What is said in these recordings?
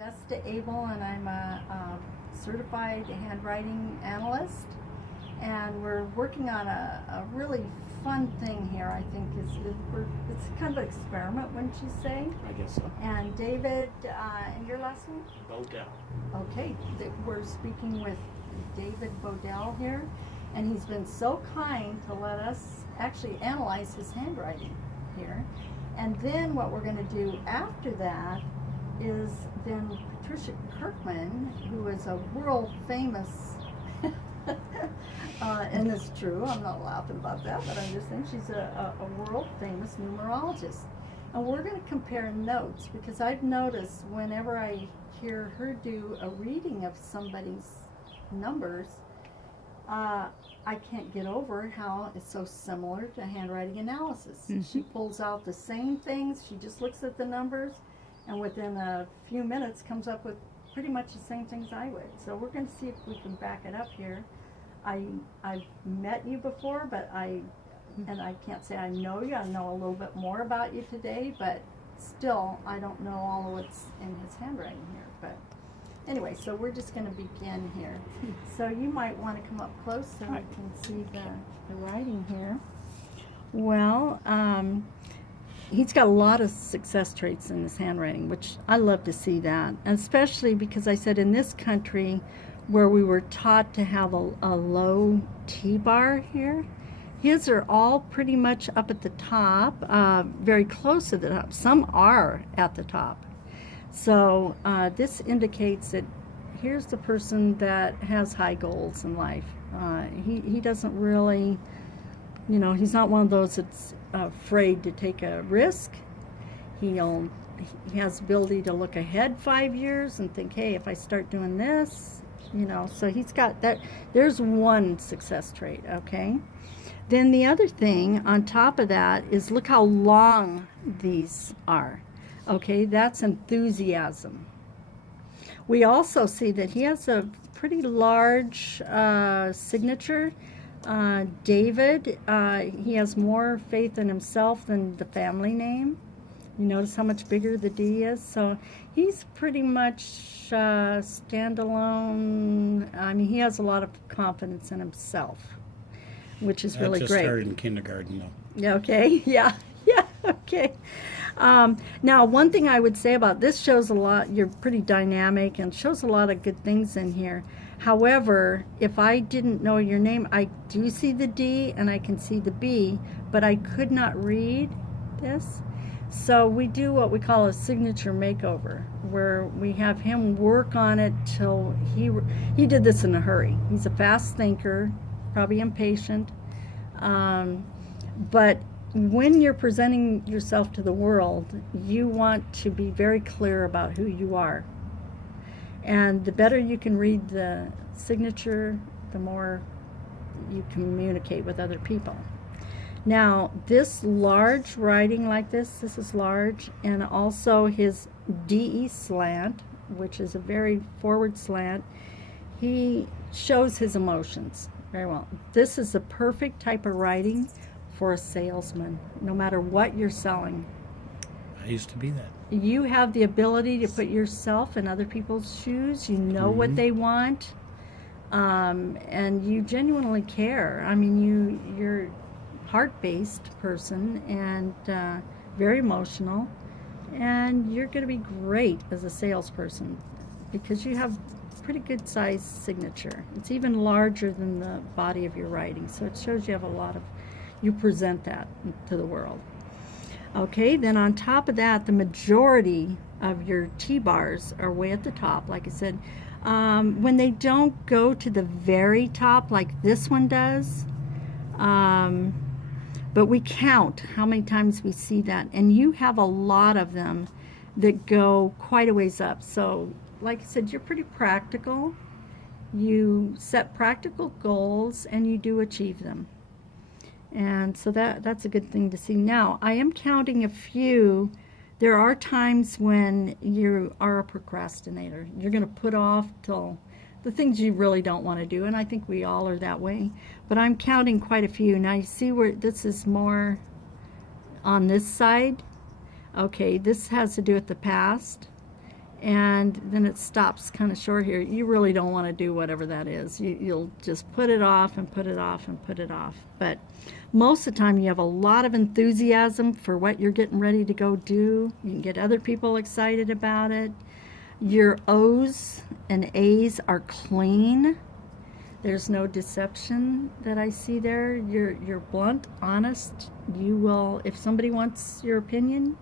Vesta Abel, and I'm a certified handwriting analyst. And we're working on a really fun thing here, I think. It's kind of an experiment, wouldn't you say? I guess so. And David, and your last name? Bodell. Okay, we're speaking with David Bodell here, and he's been so kind to let us actually analyze his handwriting here. And then what we're going to do after that is then Patricia Kirkman, who is a world famous, and it's true, I'm not laughing about that, but I'm just saying she's a world famous numerologist. And we're going to compare notes, because I've noticed whenever I hear her do a reading of somebody's numbers, I can't get over how it's so similar to handwriting analysis. Mm-hmm. She pulls out the same things, she just looks at the numbers, and within a few minutes comes up with pretty much the same things I would. So we're going to see if we can back it up here. I've met you before, but I can't say I know you. I know a little bit more about you today, but still I don't know all of what's in his handwriting here. But anyway, so we're just going to begin here. So you might want to come up close so I can see the writing here. Well, he's got a lot of success traits in his handwriting, which I love to see that. And especially because I said in this country where we were taught to have a low T-bar here, his are all pretty much up at the top, very close to the top. Some are at the top. So this indicates that here's the person that has high goals in life. He doesn't really, he's not one of those that's afraid to take a risk. He has ability to look ahead 5 years and think, hey, if I start doing this, so he's got that. There's one success trait, okay? Then the other thing on top of that is look how long these are. Okay, that's enthusiasm. We also see that he has a pretty large signature. David, he has more faith in himself than the family name. You notice how much bigger the D is? So he's pretty much standalone. I mean, he has a lot of confidence in himself, which is really great. That just started in kindergarten, though. Yeah, okay, yeah, okay. Now, one thing I would say about this shows a lot, you're pretty dynamic and shows a lot of good things in here. However, if I didn't know your name, I do see the D and I can see the B, but I could not read this. So we do what we call a signature makeover, where we have him work on it till he did this in a hurry. He's a fast thinker, probably impatient, but when you're presenting yourself to the world, you want to be very clear about who you are. And the better you can read the signature, the more you communicate with other people. Now, this large writing like this is large, and also his DE slant, which is a very forward slant, he shows his emotions very well. This is the perfect type of writing for a salesman, no matter what you're selling. I used to be that. You have the ability to put yourself in other people's shoes. You know what they want, and you genuinely care. I mean, you're heart-based person and very emotional, and you're going to be great as a salesperson because you have pretty good sized signature. It's even larger than the body of your writing, so it shows you have you present that to the world. Okay, then on top of that, the majority of your T-bars are way at the top, like I said. When they don't go to the very top like this one does, but we count how many times we see that, and you have a lot of them that go quite a ways up. So like I said, you're pretty practical. You set practical goals and you do achieve them. And so that's a good thing to see. Now, I am counting a few. There are times when you are a procrastinator. You're going to put off till the things you really don't want to do, and I think we all are that way. But I'm counting quite a few. Now, you see where this is more on this side? Okay, this has to do with the past. and then it stops kind of short here. You really don't want to do whatever that is. You'll just put it off and put it off and put it off. But most of the time you have a lot of enthusiasm for what you're getting ready to go do. You can get other people excited about it. Your O's and A's are clean. There's no deception that I see there. You're blunt, honest. You will, if somebody wants your opinion,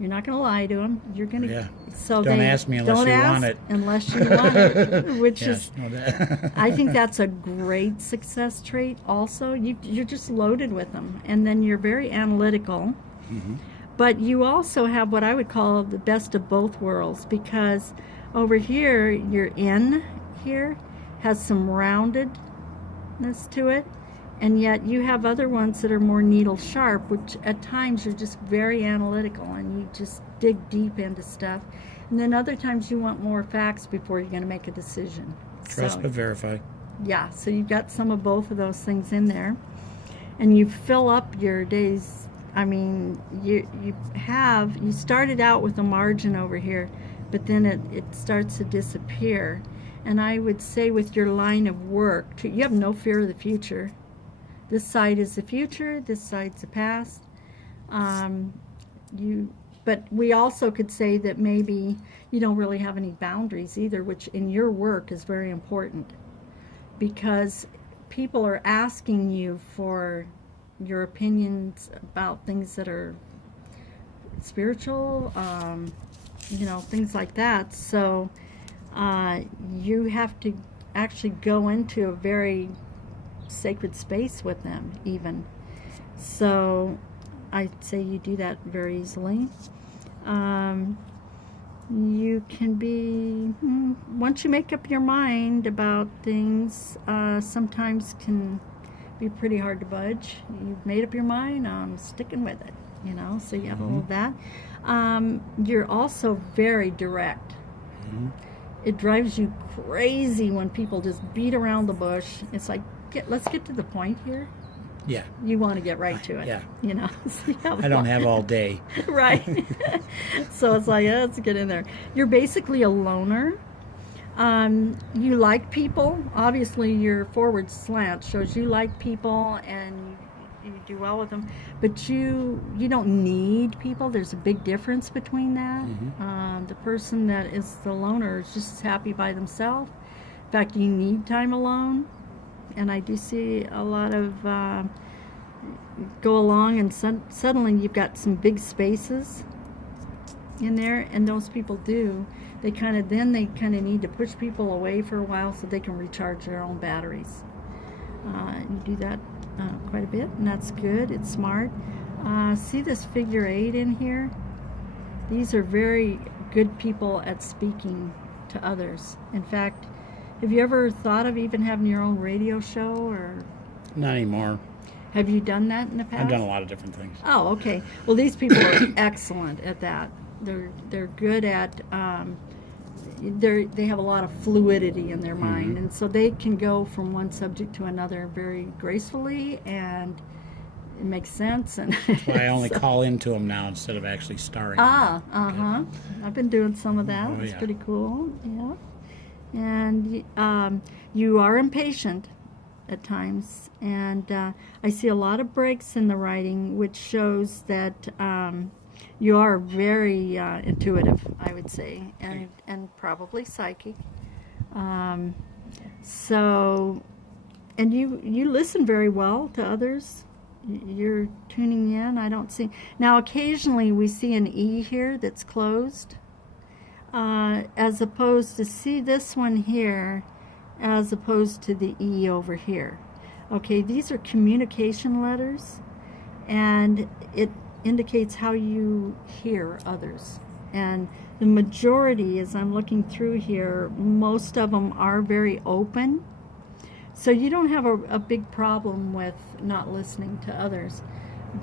you're not going to lie to them. You're going to. Yeah. So Don't ask me unless you want it. Unless you want it, which Yes, is. no, that. I think that's a great success trait. Also, you're just loaded with them, and then you're very analytical. Mm-hmm. But you also have what I would call the best of both worlds, because over here, your N here has some roundedness to it, and yet you have other ones that are more needle sharp, which at times you're just very analytical and you just dig deep into stuff. And then other times you want more facts before you're going to make a decision. Trust but verify. Yeah, so you've got some of both of those things in there. And you fill up your days. I mean, you started out with a margin over here, but then it starts to disappear. And I would say with your line of work, you have no fear of the future. This side is the future, this side's the past. But we also could say that maybe you don't really have any boundaries either, which in your work is very important, because people are asking you for your opinions about things that are spiritual, things like that. So you have to actually go into a very sacred space with them even. So I'd say you do that very easily. You can be, once you make up your mind about things, sometimes can be pretty hard to budge. You've made up your mind, I'm sticking with it, so you have a little of that. You're also very direct. Mm-hmm. It drives you crazy when people just beat around the bush. It's like, let's get to the point here. Yeah. You want to get right to it. Yeah. So I don't have all day. Right. So it's like, let's get in there. You're basically a loner. You like people. Obviously, your forward slant shows you like people and you do well with them. But you don't need people. There's a big difference between that. Mm-hmm. The person that is the loner is just as happy by themselves. In fact, you need time alone. And I do see a lot of go along, and suddenly you've got some big spaces in there, and those people do. They kind of need to push people away for a while so they can recharge their own batteries. You do that quite a bit, and that's good. It's smart. See this figure 8 in here? These are very good people at speaking to others. In fact, have you ever thought of even having your own radio show, or? Not anymore. Have you done that in the past? I've done a lot of different things. Oh, okay. Well, these people are excellent at that. They're good at. They have a lot of fluidity in their mind, and so they can go from one subject to another very gracefully, and it makes sense. And That's why I only call into them now instead of actually starring. I've been doing some of that. Oh, It's yeah. pretty cool. Yeah. And you are impatient at times, and I see a lot of breaks in the writing, which shows that you are very intuitive, I would say, and probably psychic. So, and you listen very well to others. You're tuning in. I don't see. Now, occasionally we see an E here that's closed. As opposed to see this one here, as opposed to the E over here. Okay, these are communication letters, and it indicates how you hear others. And the majority, as I'm looking through here, most of them are very open. So you don't have a big problem with not listening to others.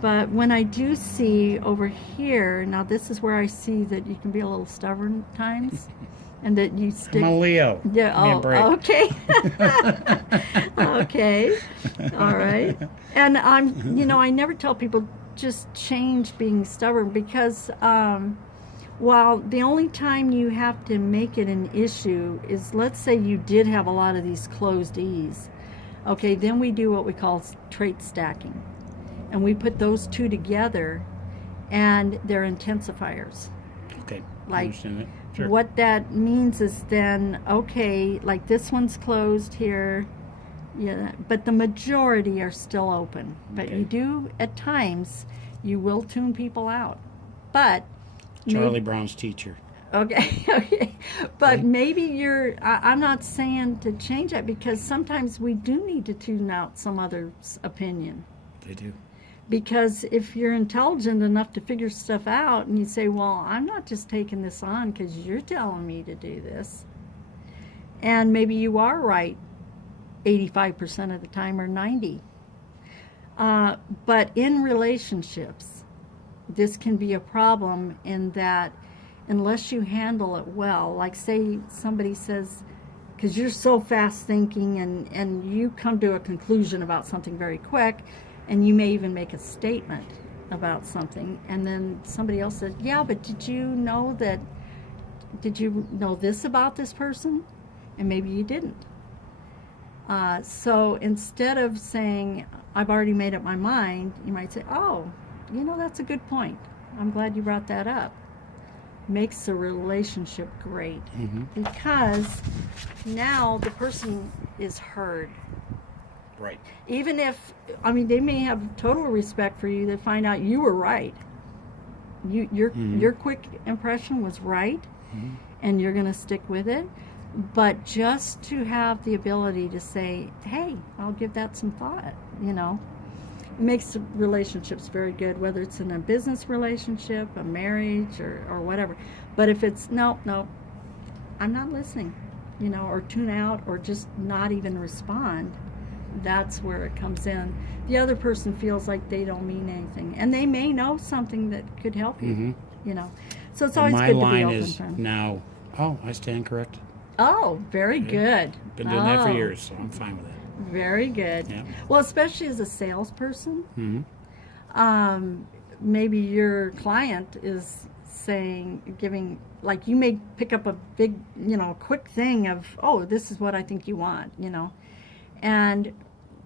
But when I do see over here, now this is where I see that you can be a little stubborn at times, and that you stick. I'm a Leo. Yeah. Give me a break. Okay. Okay. All right. And I never tell people just change being stubborn, because Well, the only time you have to make it an issue is, let's say you did have a lot of these closed E's. Okay, then we do what we call trait stacking. And we put those two together, and they're intensifiers. Okay. I Like, understand it. Sure. what that means is then, okay, like this one's closed here, yeah, but the majority are still open. But Okay. you do, at times, you will tune people out. But Charlie Brown's teacher. okay, okay. But Right. maybe I'm not saying to change that, because sometimes we do need to tune out some other's opinion. They do. Because if you're intelligent enough to figure stuff out and you say, well, I'm not just taking this on because you're telling me to do this. And maybe you are right 85% of the time, or 90. But in relationships, this can be a problem in that unless you handle it well, like say somebody says, because you're so fast thinking and you come to a conclusion about something very quick, and you may even make a statement about something, and then somebody else says, yeah, but did you know this about this person? And maybe you didn't. So instead of saying, I've already made up my mind, you might say, oh, that's a good point. I'm glad you brought that up. Makes the relationship great. Mm-hmm. Because now the person is heard. Right. Even if, they may have total respect for you, they find out you were right. Your quick impression was right, and you're going to stick with it. But just to have the ability to say, hey, I'll give that some thought, it makes the relationships very good, whether it's in a business relationship, a marriage, or whatever. But if it's, no, I'm not listening, or tune out, or just not even respond, that's where it comes in. The other person feels like they don't mean anything, and they may know something that could help you, So it's always my good to be line open is for 'em. now, I stand corrected. Oh, very good. Been doing that for Oh, years, so I'm fine with it. Very good. Yeah. Well, especially as a salesperson, Mm-hmm. maybe your client is giving, like you may pick up a big, quick thing of, oh, this is what I think you want, and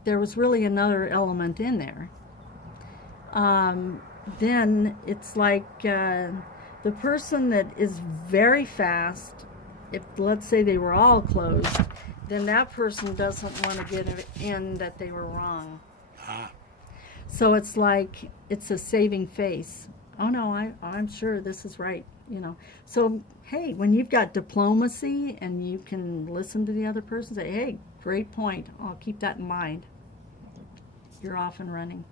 there was really another element in there. Then it's like the person that is very fast, if let's say they were all closed, then that person doesn't want to get it in that they were wrong. So it's like it's a saving face. Oh no, I'm sure this is right, So hey, when you've got diplomacy and you can listen to the other person, say, hey, great point. I'll keep that in mind. You're off and running.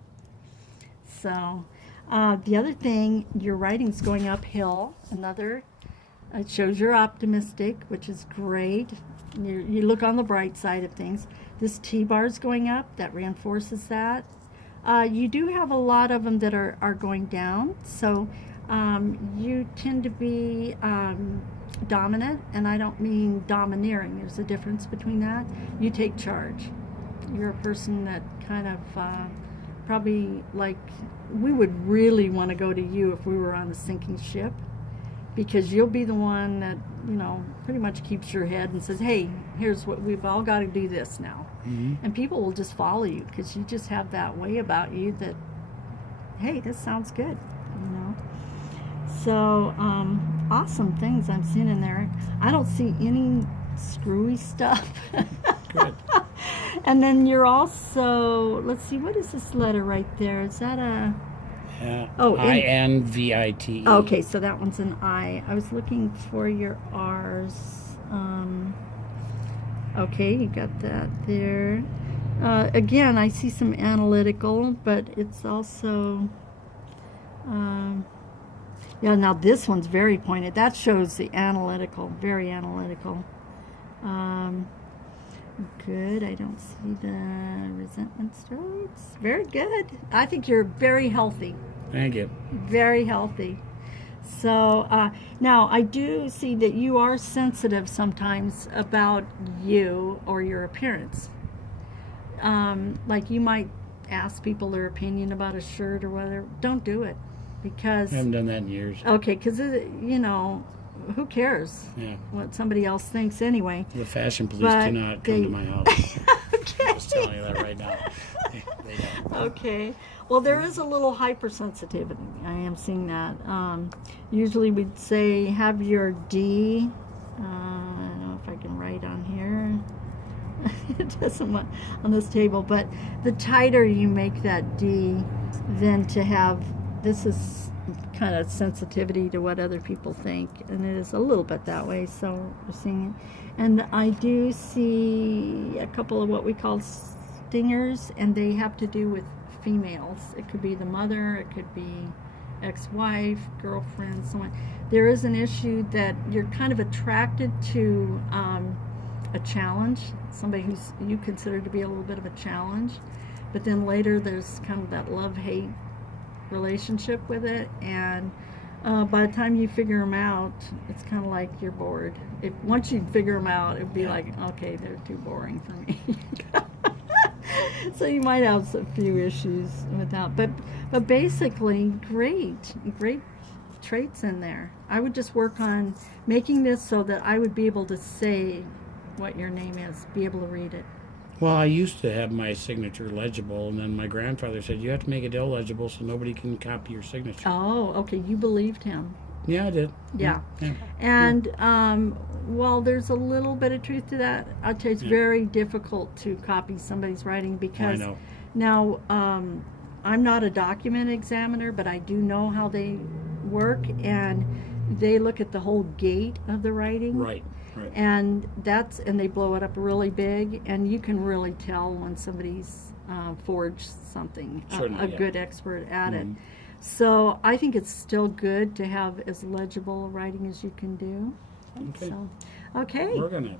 So the other thing, your writing's going uphill. It shows you're optimistic, which is great. You look on the bright side of things. This T-bar's going up. That reinforces that. You do have a lot of them that are going down. So you tend to be dominant, and I don't mean domineering. There's a difference between that. You take charge. You're a person that kind of probably, like, we would really want to go to you if we were on a sinking ship, because you'll be the one that, pretty much keeps your head and says, hey, here's what we've all got to do this now. Mm-hmm. And people will just follow you because you just have that way about you that, hey, this sounds good, So, awesome things I'm seeing in there. I don't see any screwy stuff. Good. And then you're also, let's see, what is this letter right there? Is that a... Oh, INVITE. Okay, so that one's an I. I was looking for your R's. Okay, you got that there. Again, I see some analytical, but it's also... yeah, now this one's very pointed. That shows the analytical, very analytical. Good. I don't see the resentment strokes. Very good. I think you're very healthy. Thank you. Very healthy. So now I do see that you are sensitive sometimes about you or your appearance. Like you might ask people their opinion about a shirt or whatever. Don't do it, because I haven't done that in years. okay, because you know, who cares Yeah. what somebody else thinks anyway? The fashion police But do not come they- to my house. I'm just telling you that right now. They don't. Okay. Well, there is a little hypersensitivity. I am seeing that. Usually we'd say have your D. I don't know if I can write on here. It doesn't want on this table, but the tighter you make that D, then to have this is kind of sensitivity to what other people think, and it is a little bit that way. So we're seeing it, and I do see a couple of what we call stingers, and they have to do with females. It could be the mother, it could be ex-wife, girlfriend, someone. There is an issue that you're kind of attracted to a challenge, somebody who's you consider to be a little bit of a challenge, but then later there's kind of that love-hate relationship with it, and by the time you figure them out, it's kind of like you're bored. If once you figure them out, it'd be like, okay, they're too boring for me. So you might have a few issues with that, but basically, great traits in there. I would just work on making this so that I would be able to say what your name is, be able to read it. Well, I used to have my signature legible, and then my grandfather said, you have to make it illegible so nobody can copy your signature. Oh, okay, you believed him. Yeah, I did. Yeah. Yeah. And while there's a little bit of truth to that, I'll tell you it's very difficult to copy somebody's writing because I know. now I'm not a document examiner, but I do know how they work, and they look at the whole gait of the writing. Right. Right. And they blow it up really big, and you can really tell when somebody's forged something, Certainly, a yeah. good expert at it. Mhm. So I think it's still good to have as legible writing as you can do. Okay. So, okay. Work on it.